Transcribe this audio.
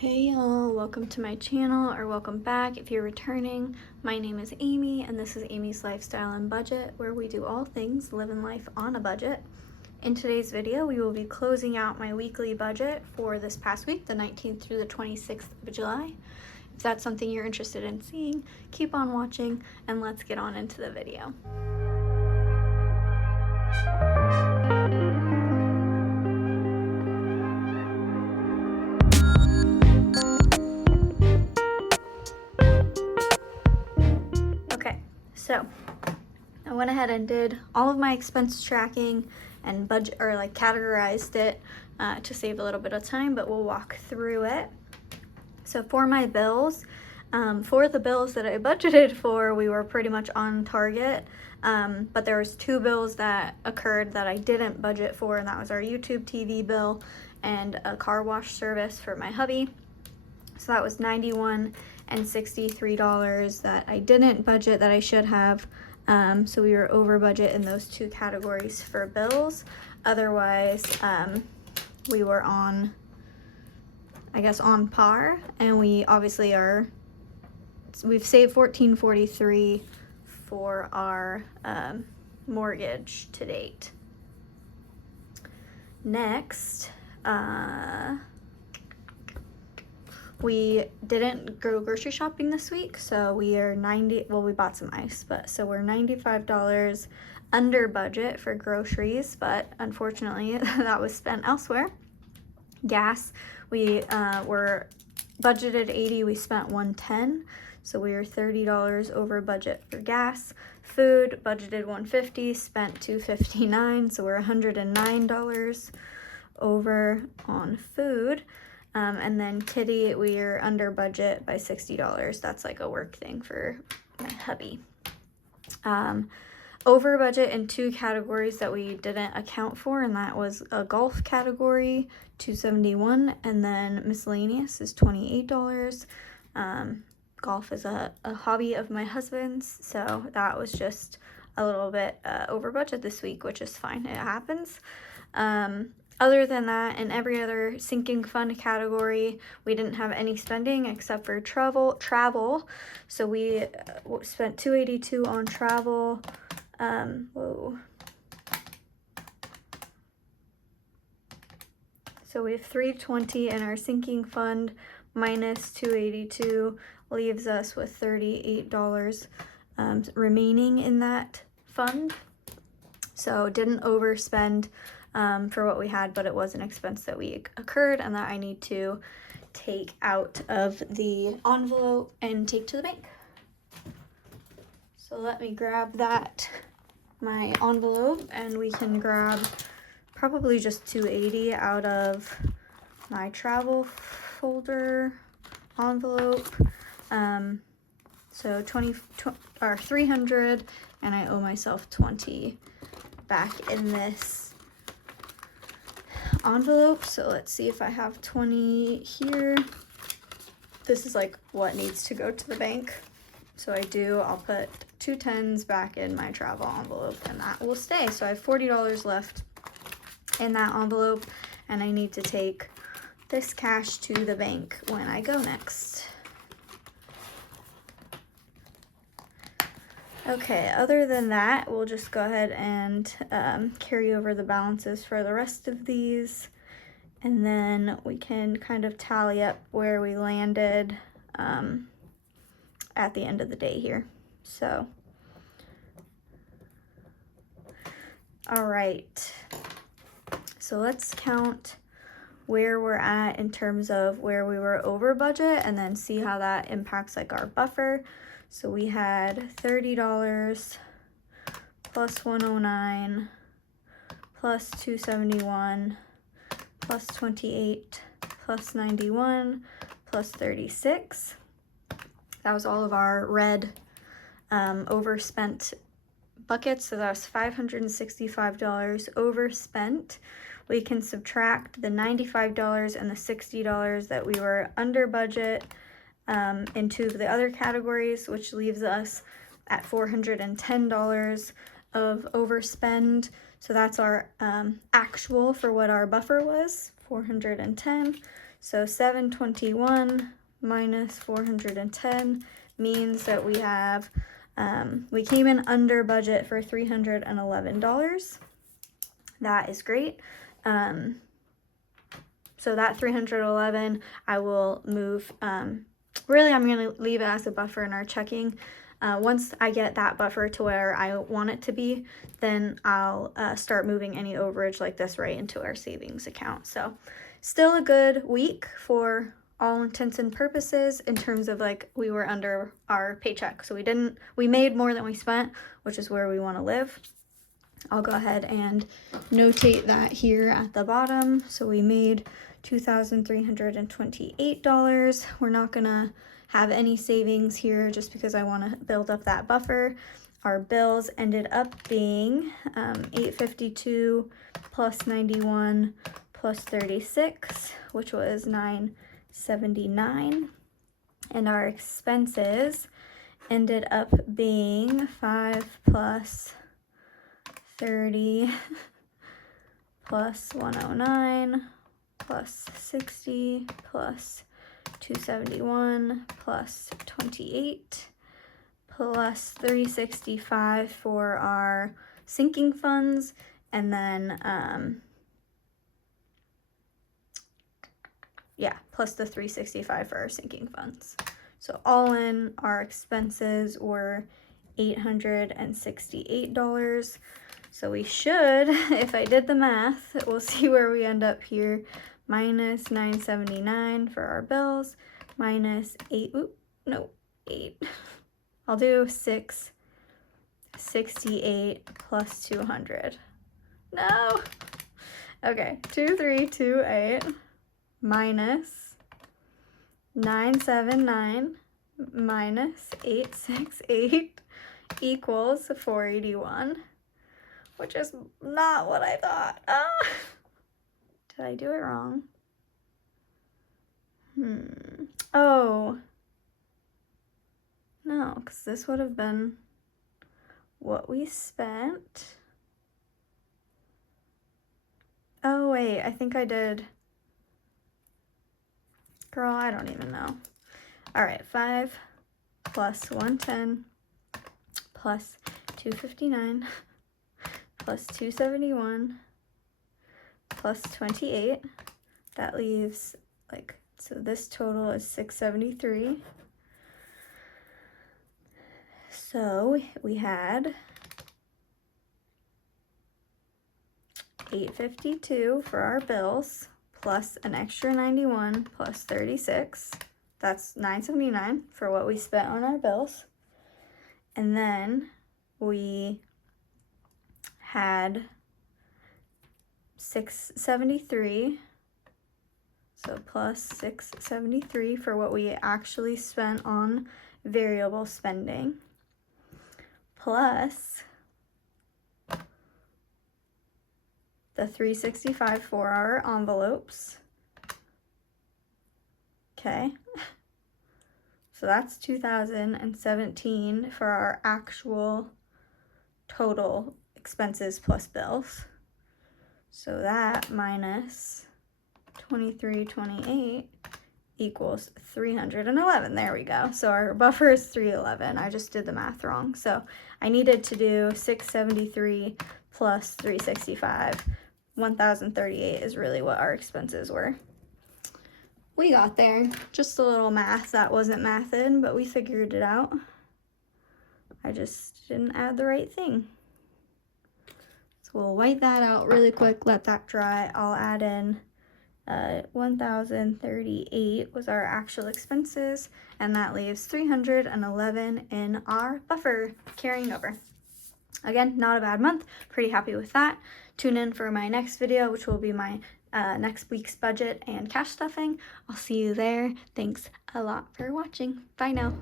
Hey y'all, welcome to my channel, or welcome back if you're returning. My name is Amy and this is Amy's Lifestyle and Budget, where we do all things living life on a budget. In today's video, we will be closing out my weekly budget for this past week, the 19th through the 26th of July. If that's something you're interested in seeing, keep on watching and let's get on into the video. So I went ahead and did all of my expense tracking and budget, or like categorized it to save a little bit of time, but we'll walk through it. So for my bills, for the bills that I budgeted for, we were pretty much on target, but there was two bills that occurred that I didn't budget for, and that was our YouTube TV bill and a car wash service for my hubby. So that was $91 and $63 that I didn't budget that I should have. So we were over budget in those two categories for bills. Otherwise, we were on, I guess, on par, and we obviously we've saved $14.43 for our mortgage to date. Next, we didn't go grocery shopping this week, so we are we bought some ice, so we're $95 under budget for groceries, but unfortunately that was spent elsewhere. Gas, we were budgeted $80, we spent $110, so we were $30 over budget for gas. Food, budgeted $150, spent $259, so we're $109 over on food. And then kitty, we are under budget by $60. That's like a work thing for my hubby. Over budget in two categories that we didn't account for, and that was a golf category, $271, and then miscellaneous is $28. Golf is a hobby of my husband's, so that was just a little bit over budget this week, which is fine. It happens. Other than that, in every other sinking fund category, we didn't have any spending except for travel. So we spent $282 on travel. So we have $320 in our sinking fund minus $282 leaves us with $38 remaining in that fund. So didn't overspend for what we had, but it was an expense that we occurred and that I need to take out of the envelope and take to the bank. So let me grab my envelope, and we can grab probably just $280 out of my travel folder envelope. So $300, and I owe myself $20 back in this envelope. So let's see if I have 20 here. This is like what needs to go to the bank. So I'll put 2 10s back in my travel envelope, and that will stay. So I have $40 left in that envelope, and I need to take this cash to the bank when I go next. Okay, other than that, we'll just go ahead and carry over the balances for the rest of these, and then we can kind of tally up where we landed at the end of the day here. So, all right, so let's count where we're at in terms of where we were over budget, and then see how that impacts like our buffer. So we had $30 plus $109 plus $271 plus $28 plus $91 plus $36. That was all of our red overspent buckets. So that was $565 overspent. We can subtract the $95 and the $60 that we were under budget into the other categories, which leaves us at $410 of overspend. So that's our actual for what our buffer was, $410. So 721 minus 410 means that we have, we came in under budget for $311. That is great. So that 311, I will move, really I'm going to leave it as a buffer in our checking. Once I get that buffer to where I want it to be, then I'll start moving any overage like this right into our savings account. So still a good week for all intents and purposes in terms of like we were under our paycheck. So we made more than we spent, which is where we want to live. I'll go ahead and notate that here at the bottom. So we made $2,328. We're not gonna have any savings here just because I want to build up that buffer. Our bills ended up being $852 plus 91 plus 36, which was $979. And our expenses ended up being 5 plus 30 plus 109 plus 60 plus 271 plus 28 plus 365 for our sinking funds, and then plus the 365 for our sinking funds. So all in, our expenses were $868. So we should, if I did the math, we'll see where we end up here. Minus $979 for our bills, minus 8. I'll do 668 plus 200. No. Okay, 2328 minus 979 minus 868 equals 481, which is not what I thought. Did I do it wrong? Oh. No, because this would have been what we spent. Oh, wait, I think I did. Girl, I don't even know. All right, 5 plus 110 plus 259 plus 271 plus 28. That leaves so this total is 673. So we had 852 for our bills plus an extra 91 plus 36. That's 979 for what we spent on our bills. And then we had 673, so plus 673 for what we actually spent on variable spending, plus the 365 for our envelopes. Okay, so that's 2017 for our actual total expenses plus bills. So that minus 2328 equals 311. There we go. So our buffer is 311. I just did the math wrong. So I needed to do 673 plus 365. 1038 is really what our expenses were. We got there. Just a little math that wasn't mathed, but we figured it out. I just didn't add the right thing. So we'll wipe that out really quick, let that dry. I'll add in 1038 was our actual expenses, and that leaves 311 in our buffer carrying over. Again, not a bad month. Pretty happy with that. Tune in for my next video, which will be my next week's budget and cash stuffing. I'll see you there. Thanks a lot for watching. Bye now.